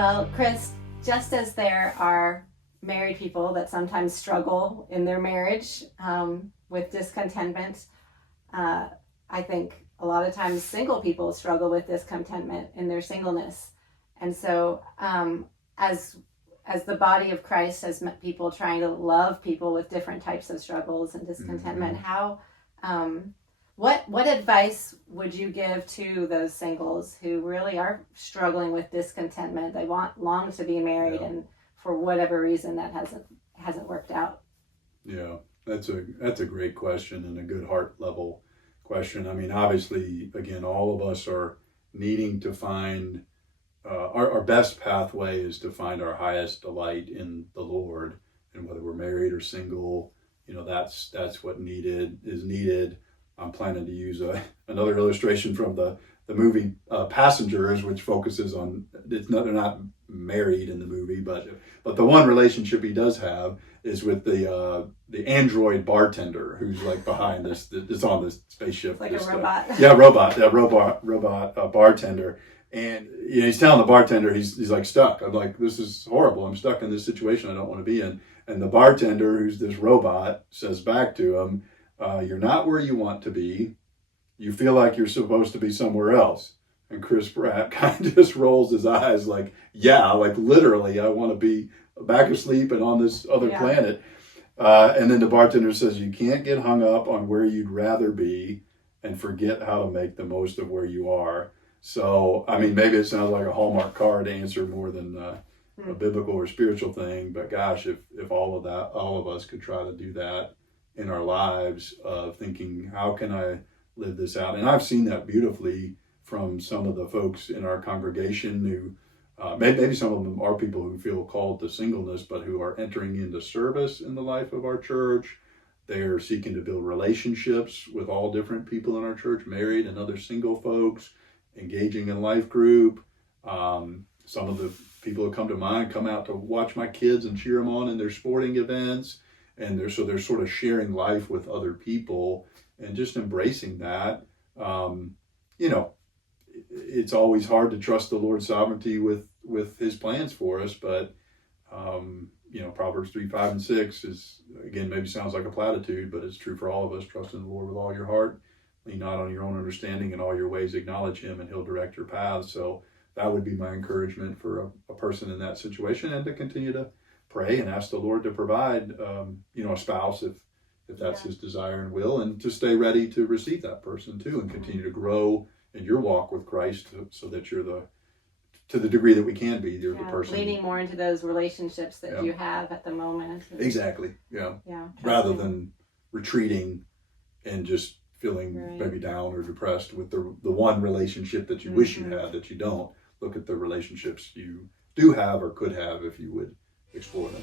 Well, Chris, just as there are married people that sometimes struggle in their marriage with discontentment, I think a lot of times single people struggle with discontentment in their singleness. And so as the body of Christ, as people trying to love people with different types of struggles and discontentment, how what advice would you give to those singles who really are struggling with discontentment? They long to be married, and for whatever reason that hasn't worked out. Yeah, that's a great question and a good heart level question. I mean, obviously, again, all of us are needing to find our best pathway is to find our highest delight in the Lord, and whether we're married or single, that's what is needed. I'm planning to use another illustration from the movie Passengers, which focuses on they're not married in the movie, but the one relationship he does have is with the android bartender who's like behind this. It's on this spaceship. Like a robot. Robot bartender. And he's telling the bartender he's like stuck. I'm like, this is horrible. I'm stuck in this situation I don't want to be in. And the bartender, who's this robot, says back to him, "You're not where you want to be. You feel like you're supposed to be somewhere else." And Chris Pratt kind of just rolls his eyes like, yeah, like literally, I want to be back asleep and on this other planet. And then the bartender says, "You can't get hung up on where you'd rather be and forget how to make the most of where you are." So, I mean, maybe it sounds like a Hallmark card answer more than a biblical or spiritual thing. But gosh, if all of us could try to do that in our lives, of thinking, how can I live this out? And I've seen that beautifully from some of the folks in our congregation who, maybe some of them are people who feel called to singleness, but who are entering into service in the life of our church. They're seeking to build relationships with all different people in our church, married and other single folks, engaging in life group. Some of the people who come to mind come out to watch my kids and cheer them on in their sporting events. And they're sort of sharing life with other people and just embracing that. It's always hard to trust the Lord's sovereignty with his plans for us, but Proverbs 3, 5, and 6 is, again, maybe sounds like a platitude, but it's true for all of us. Trust in the Lord with all your heart. Lean not on your own understanding. In all your ways acknowledge him, and he'll direct your paths. So that would be my encouragement for a person in that situation, and to continue to pray and ask the Lord to provide, a spouse if that's his desire and will, and to stay ready to receive that person too, and continue to grow in your walk with Christ, so that you're to the degree that we can be, you're the person. Leading more into those relationships that you have at the moment. Exactly. Yeah. Rather than retreating and just feeling maybe down or depressed with the one relationship that you wish you had that you don't. Look at the relationships you do have or could have if you would explore them.